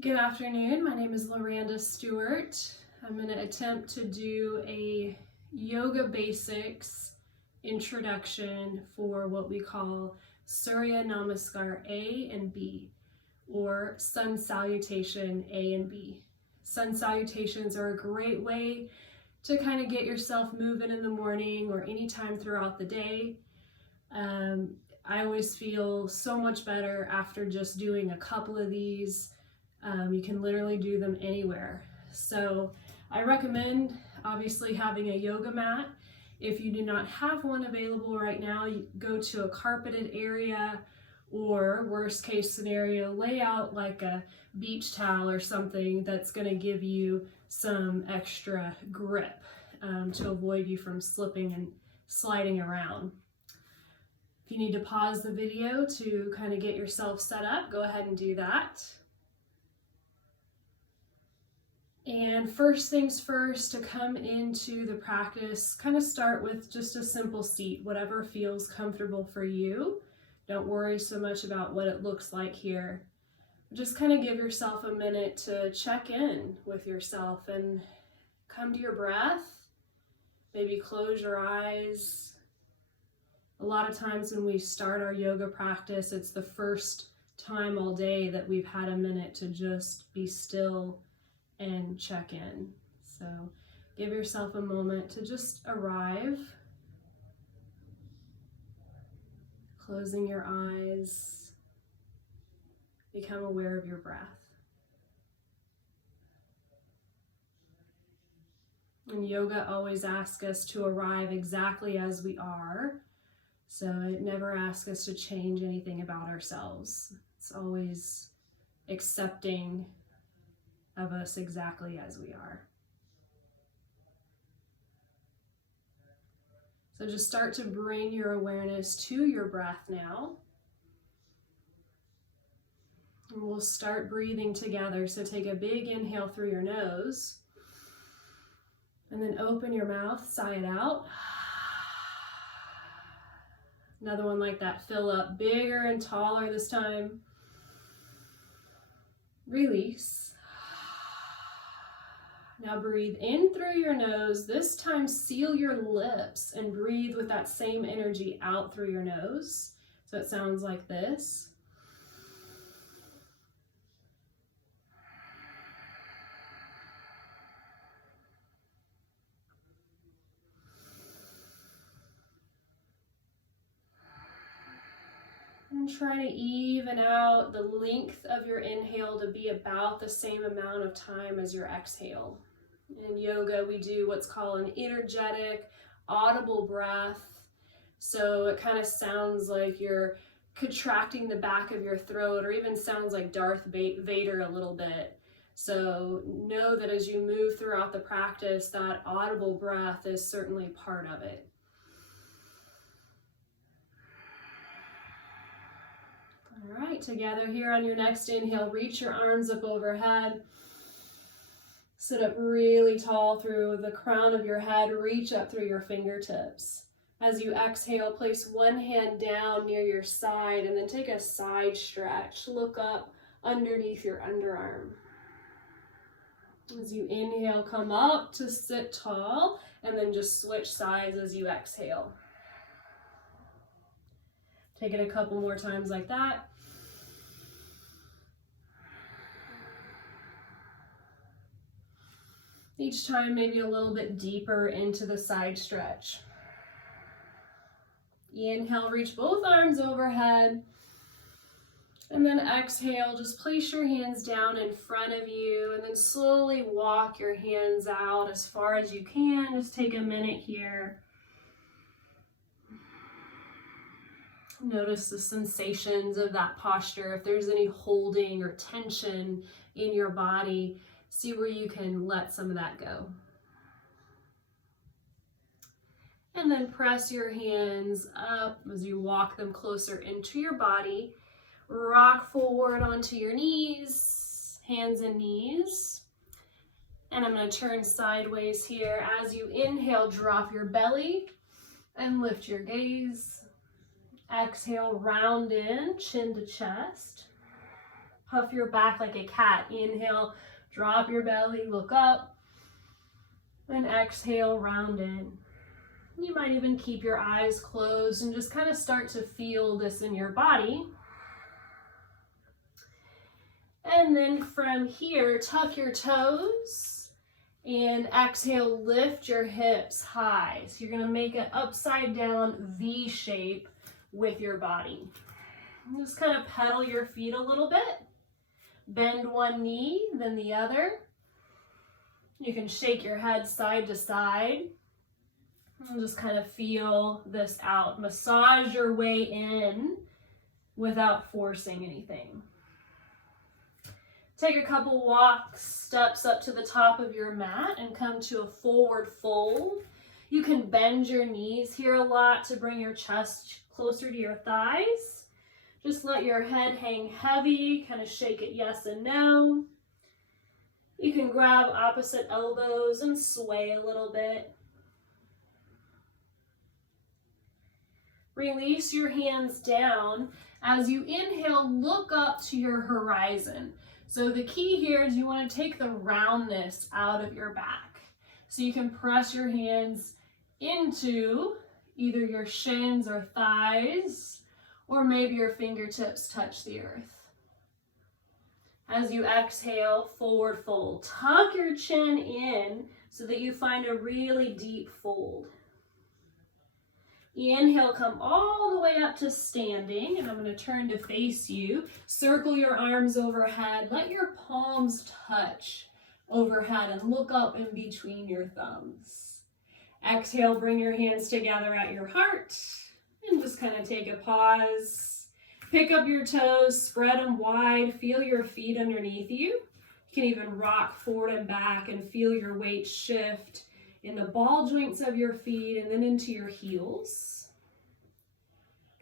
Good afternoon, my name is Loranda Stewart. I'm going to attempt to do a yoga basics introduction for what we call Surya Namaskar A and B, or Sun Salutation A and B. Sun salutations are a great way to kind of get yourself moving in the morning or anytime throughout the day. I always feel so much better after just doing a couple of these. You can literally do them anywhere. So I recommend obviously having a yoga mat. If you do not have one available right now, you go to a carpeted area, or worst case scenario, lay out like a beach towel or something that's going to give you some extra grip to avoid you from slipping and sliding around. If you need to pause the video to kind of get yourself set up, go ahead and do that. And first things first, to come into the practice, kind of start with just a simple seat, whatever feels comfortable for you. Don't worry so much about what it looks like here. Just kind of give yourself a minute to check in with yourself and come to your breath. Maybe close your eyes. A lot of times when we start our yoga practice, it's the first time all day that we've had a minute to just be still and check in. So give yourself a moment to just arrive. Closing your eyes. Become aware of your breath. And yoga always asks us to arrive exactly as we are. So it never asks us to change anything about ourselves. It's always accepting of us exactly as we are. So just start to bring your awareness to your breath now. And we'll start breathing together. So take a big inhale through your nose. And then open your mouth, sigh it out. Another one like that. Fill up bigger and taller this time. Release. Now breathe in through your nose. This time seal your lips and breathe with that same energy out through your nose. So it sounds like this. And try to even out the length of your inhale to be about the same amount of time as your exhale. In yoga, we do what's called an energetic, audible breath. So it kind of sounds like you're contracting the back of your throat, or even sounds like Darth Vader a little bit. So know that as you move throughout the practice, that audible breath is certainly part of it. All right, together here on your next inhale, reach your arms up overhead. Sit up really tall through the crown of your head, reach up through your fingertips. As you exhale, place one hand down near your side and then take a side stretch. Look up underneath your underarm. As you inhale, come up to sit tall and then just switch sides as you exhale. Take it a couple more times like that. Each time maybe a little bit deeper into the side stretch. Inhale, reach both arms overhead. And then exhale, just place your hands down in front of you and then slowly walk your hands out as far as you can. Just take a minute here. Notice the sensations of that posture. If there's any holding or tension in your body, see where you can let some of that go. And then press your hands up as you walk them closer into your body. Rock forward onto your knees, hands and knees. And I'm going to turn sideways here. As you inhale, drop your belly and lift your gaze. Exhale, round in, chin to chest. Puff your back like a cat. Inhale, drop your belly, look up. And exhale, round in. You might even keep your eyes closed and just kind of start to feel this in your body. And then from here, tuck your toes and exhale, lift your hips high. So you're going to make an upside down V shape with your body. Just kind of pedal your feet a little bit. Bend one knee, then the other. You can shake your head side to side. And just kind of feel this out. Massage your way in without forcing anything. Take a couple steps up to the top of your mat and come to a forward fold. You can bend your knees here a lot to bring your chest closer to your thighs. Just let your head hang heavy, kind of shake it yes and no. You can grab opposite elbows and sway a little bit. Release your hands down. As you inhale, look up to your horizon. So the key here is you want to take the roundness out of your back. So you can press your hands into either your shins or thighs, or maybe your fingertips touch the earth. As you exhale, forward fold. Tuck your chin in so that you find a really deep fold. Inhale, come all the way up to standing, and I'm going to turn to face you. Circle your arms overhead. Let your palms touch overhead and look up in between your thumbs. Exhale, bring your hands together at your heart and just kind of take a pause. Pick up your toes, spread them wide, feel your feet underneath you. You can even rock forward and back and feel your weight shift in the ball joints of your feet and then into your heels.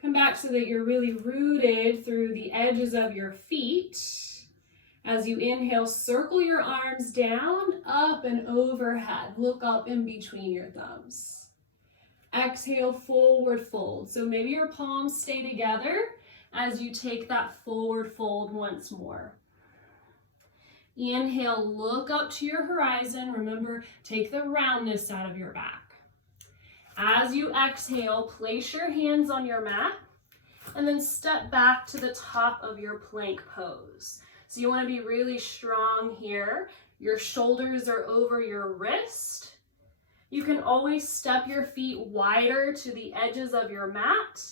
Come back so that you're really rooted through the edges of your feet. As you inhale, circle your arms down, up and overhead. Look up in between your thumbs. Exhale, forward fold. So maybe your palms stay together as you take that forward fold once more. Inhale, look up to your horizon. Remember, take the roundness out of your back. As you exhale, place your hands on your mat and then step back to the top of your plank pose. So you want to be really strong here. Your shoulders are over your wrist. You can always step your feet wider to the edges of your mat.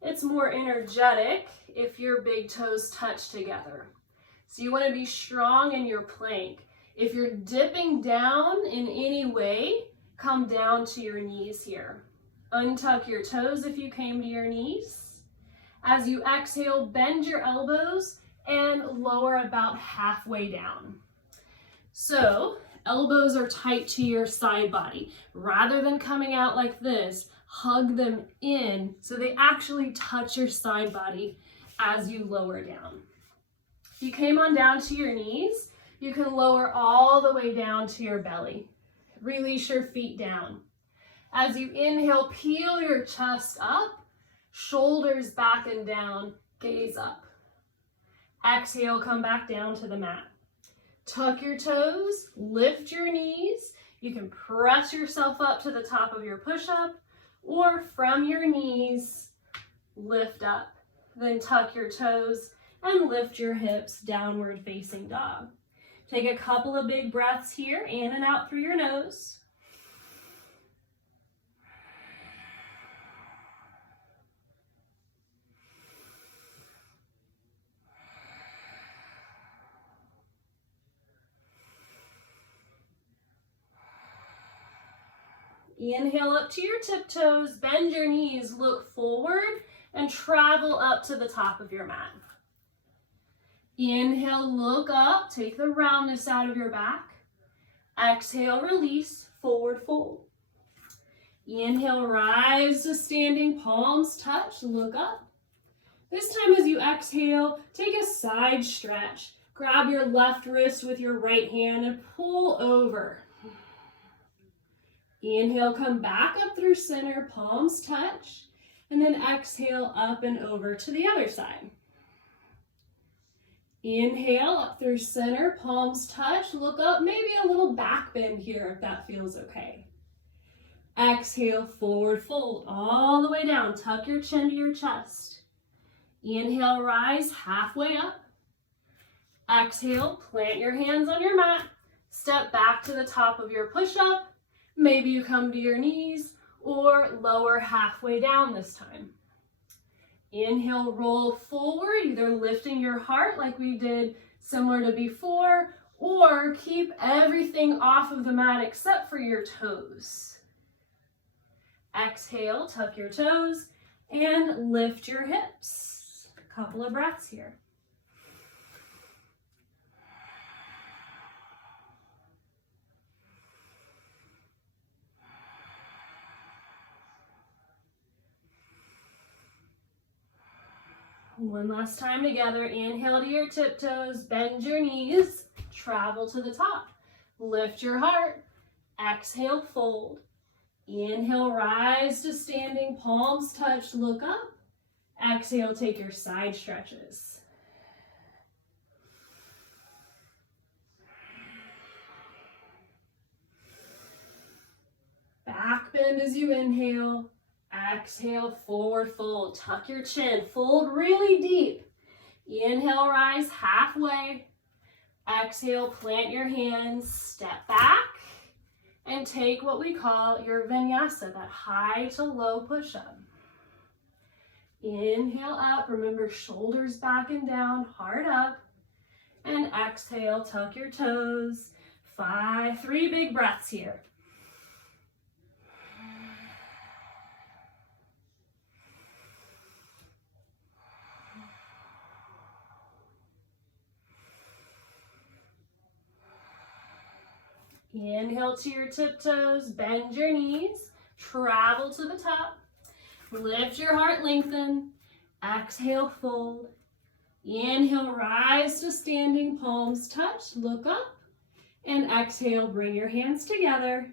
It's more energetic if your big toes touch together. So you want to be strong in your plank. If you're dipping down in any way, come down to your knees here. Untuck your toes if you came to your knees. As you exhale, bend your elbows and lower about halfway down. So elbows are tight to your side body. Rather than coming out like this, hug them in so they actually touch your side body as you lower down. If you came on down to your knees, you can lower all the way down to your belly. Release your feet down. As you inhale, peel your chest up, shoulders back and down, gaze up. Exhale, come back down to the mat. Tuck your toes, lift your knees. You can press yourself up to the top of your push-up, or from your knees, lift up. Then tuck your toes and lift your hips, downward facing dog. Take a couple of big breaths here, in and out through your nose. Inhale up to your tiptoes, bend your knees, look forward, and travel up to the top of your mat. Inhale, look up, take the roundness out of your back. Exhale, release, forward fold. Inhale, rise to standing, palms touch, look up. This time as you exhale, take a side stretch. Grab your left wrist with your right hand and pull over. Inhale, come back up through center, palms touch, and then exhale up and over to the other side. Inhale up through center, palms touch, look up, maybe a little back bend here if that feels okay. Exhale, forward fold all the way down, tuck your chin to your chest. Inhale, rise halfway up. Exhale, plant your hands on your mat, step back to the top of your push-up. Maybe you come to your knees or lower halfway down this time. Inhale, roll forward, either lifting your heart like we did similar to before, or keep everything off of the mat except for your toes. Exhale, tuck your toes and lift your hips. A couple of breaths here. One last time together. Inhale to your tiptoes, bend your knees, travel to the top. Lift your heart. Exhale, fold. Inhale, rise to standing, palms touch, look up. Exhale, take your side stretches. Back bend as you inhale. Exhale, forward fold. Tuck your chin, fold really deep. Inhale, rise halfway. Exhale, plant your hands, step back, and take what we call your vinyasa, that high to low push-up. Inhale up, remember shoulders back and down, heart up. And exhale, tuck your toes. 3 big breaths here. Inhale to your tiptoes, bend your knees, travel to the top, lift your heart, lengthen, exhale, fold. Inhale, rise to standing, palms touch, look up, and exhale, bring your hands together.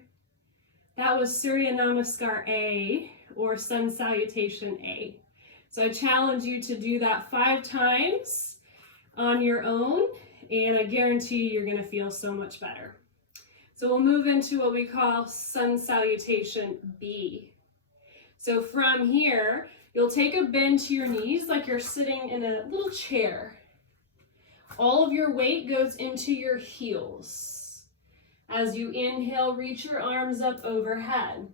That was Surya Namaskar A, or Sun Salutation A. So I challenge you to do that 5 times on your own, and I guarantee you're gonna feel so much better. So we'll move into what we call Sun Salutation B. So from here, you'll take a bend to your knees like you're sitting in a little chair. All of your weight goes into your heels. As you inhale, reach your arms up overhead.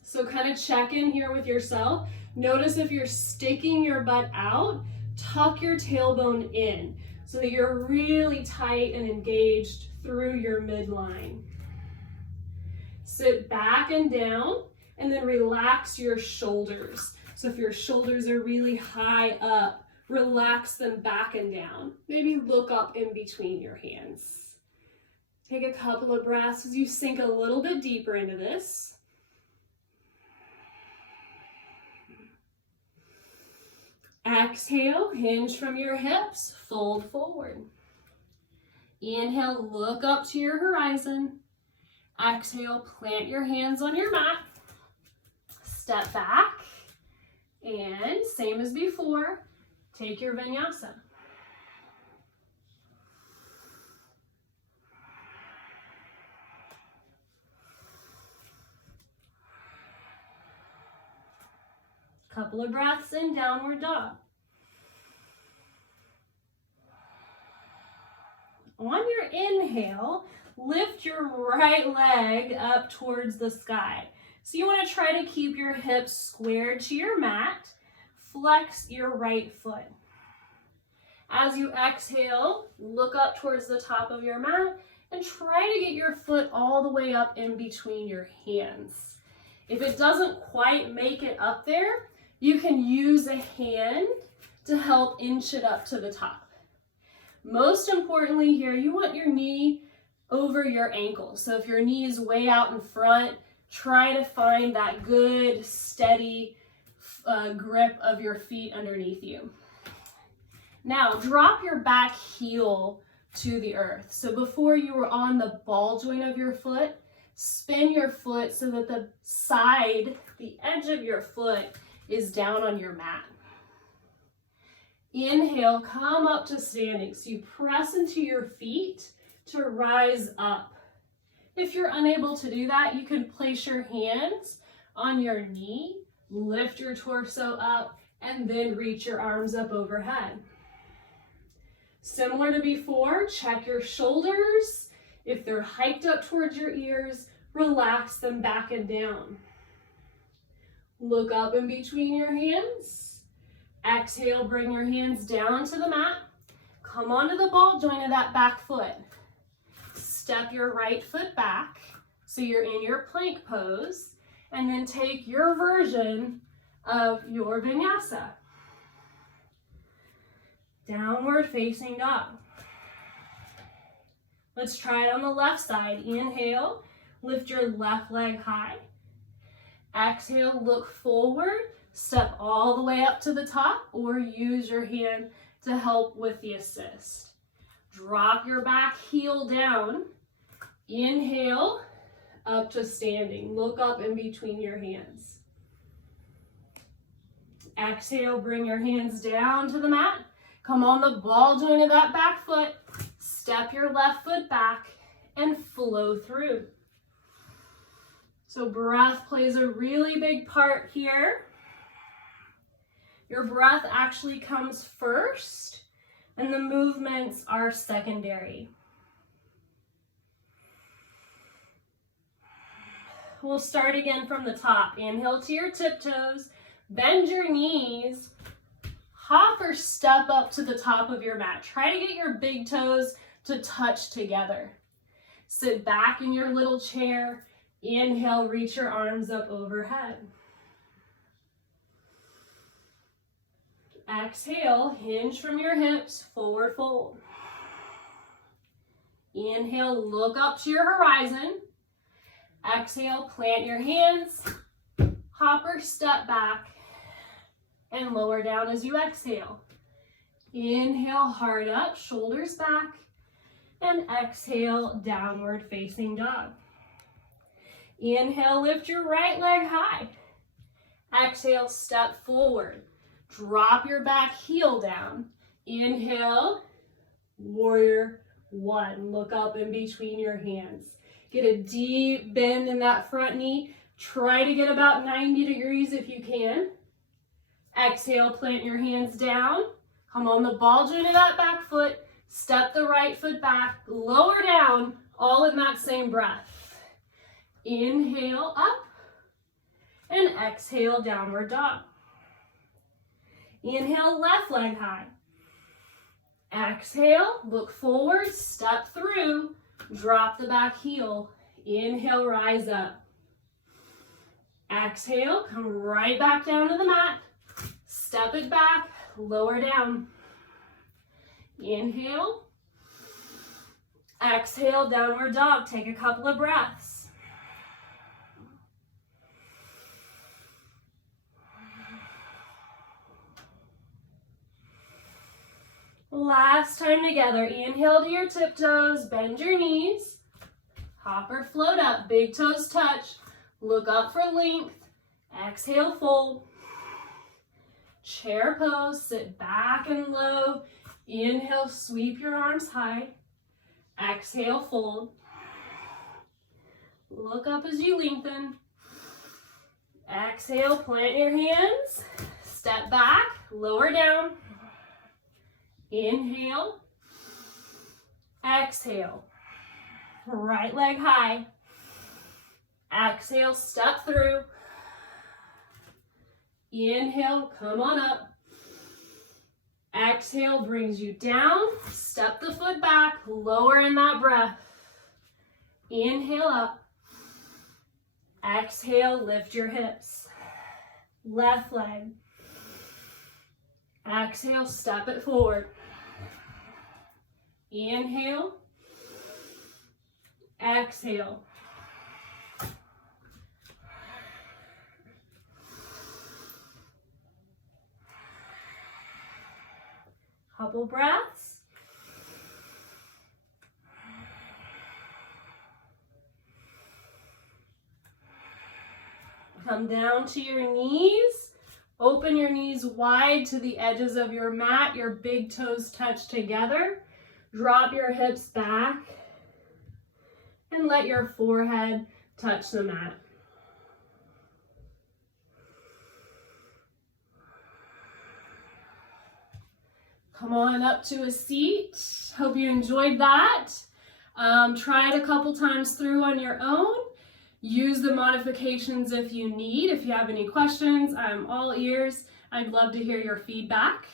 So kind of check in here with yourself. Notice if you're sticking your butt out, tuck your tailbone in so that you're really tight and engaged through your midline. Sit back and down, and then relax your shoulders. So if your shoulders are really high up, relax them back and down. Maybe look up in between your hands. Take a couple of breaths as you sink a little bit deeper into this. Exhale, hinge from your hips, fold forward. Inhale, look up to your horizon. Exhale, plant your hands on your mat. Step back, and same as before, take your vinyasa. Couple of breaths in, downward dog. On your inhale, lift your right leg up towards the sky. So you want to try to keep your hips squared to your mat. Flex your right foot. As you exhale, look up towards the top of your mat and try to get your foot all the way up in between your hands. If it doesn't quite make it up there, you can use a hand to help inch it up to the top. Most importantly here, you want your knee over your ankle. So if your knee is way out in front, try to find that good, steady grip of your feet underneath you. Now, drop your back heel to the earth. So before you were on the ball joint of your foot, spin your foot so that the side, the edge of your foot is down on your mat. Inhale, come up to standing. So you press into your feet to rise up. If you're unable to do that, you can place your hands on your knee, lift your torso up, and then reach your arms up overhead. Similar to before, check your shoulders. If they're hiked up towards your ears, relax them back and down. Look up in between your hands. Exhale, bring your hands down to the mat. Come onto the ball joint of that back foot. Step your right foot back so you're in your plank pose, and then take your version of your vinyasa. Downward facing dog. Let's try it on the left side. Inhale, lift your left leg high. Exhale, look forward, step all the way up to the top, or use your hand to help with the assist. Drop your back heel down. Inhale, up to standing. Look up in between your hands. Exhale, bring your hands down to the mat. Come on the ball joint of that back foot. Step your left foot back and flow through. So breath plays a really big part here. Your breath actually comes first, and the movements are secondary. We'll start again from the top. Inhale to your tiptoes, bend your knees, hop or step up to the top of your mat. Try to get your big toes to touch together. Sit back in your little chair. Inhale, reach your arms up overhead. Exhale, hinge from your hips, forward fold. Inhale, look up to your horizon. Exhale, plant your hands, hop or step back, and lower down as you exhale. Inhale, heart up, shoulders back, and exhale, downward facing dog. Inhale, lift your right leg high. Exhale, step forward. Drop your back heel down. Inhale, warrior one. Look up in between your hands. Get a deep bend in that front knee. Try to get about 90 degrees if you can. Exhale, plant your hands down. Come on the ball joint of that back foot. Step the right foot back. Lower down, all in that same breath. Inhale up and exhale, downward dog. Inhale, left leg high. Exhale, look forward, step through, drop the back heel. Inhale, rise up. Exhale, come right back down to the mat. Step it back, lower down. Inhale. Exhale, downward dog. Take a couple of breaths. Last time together. Inhale to your tiptoes, bend your knees. Hop or float up, big toes touch. Look up for length. Exhale, fold. Chair pose, sit back and low. Inhale, sweep your arms high. Exhale, fold. Look up as you lengthen. Exhale, plant your hands. Step back, lower down. Inhale. Exhale. Right leg high. Exhale, step through. Inhale, come on up. Exhale brings you down. Step the foot back, lower in that breath. Inhale up. Exhale, lift your hips. Left leg. Exhale, step it forward. Inhale. Exhale. Couple breaths. Come down to your knees Open your knees wide to the edges of your mat. Your big toes touch together. Drop your hips back and let your forehead touch the mat. Come on up to a seat. Hope you enjoyed that. Try it a couple times through on your own. Use the modifications if you need. If you have any questions, I'm all ears. I'd love to hear your feedback.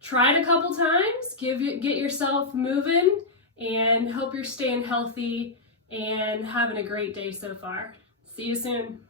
Try it a couple times. Get yourself moving, and hope you're staying healthy and having a great day so far. See you soon.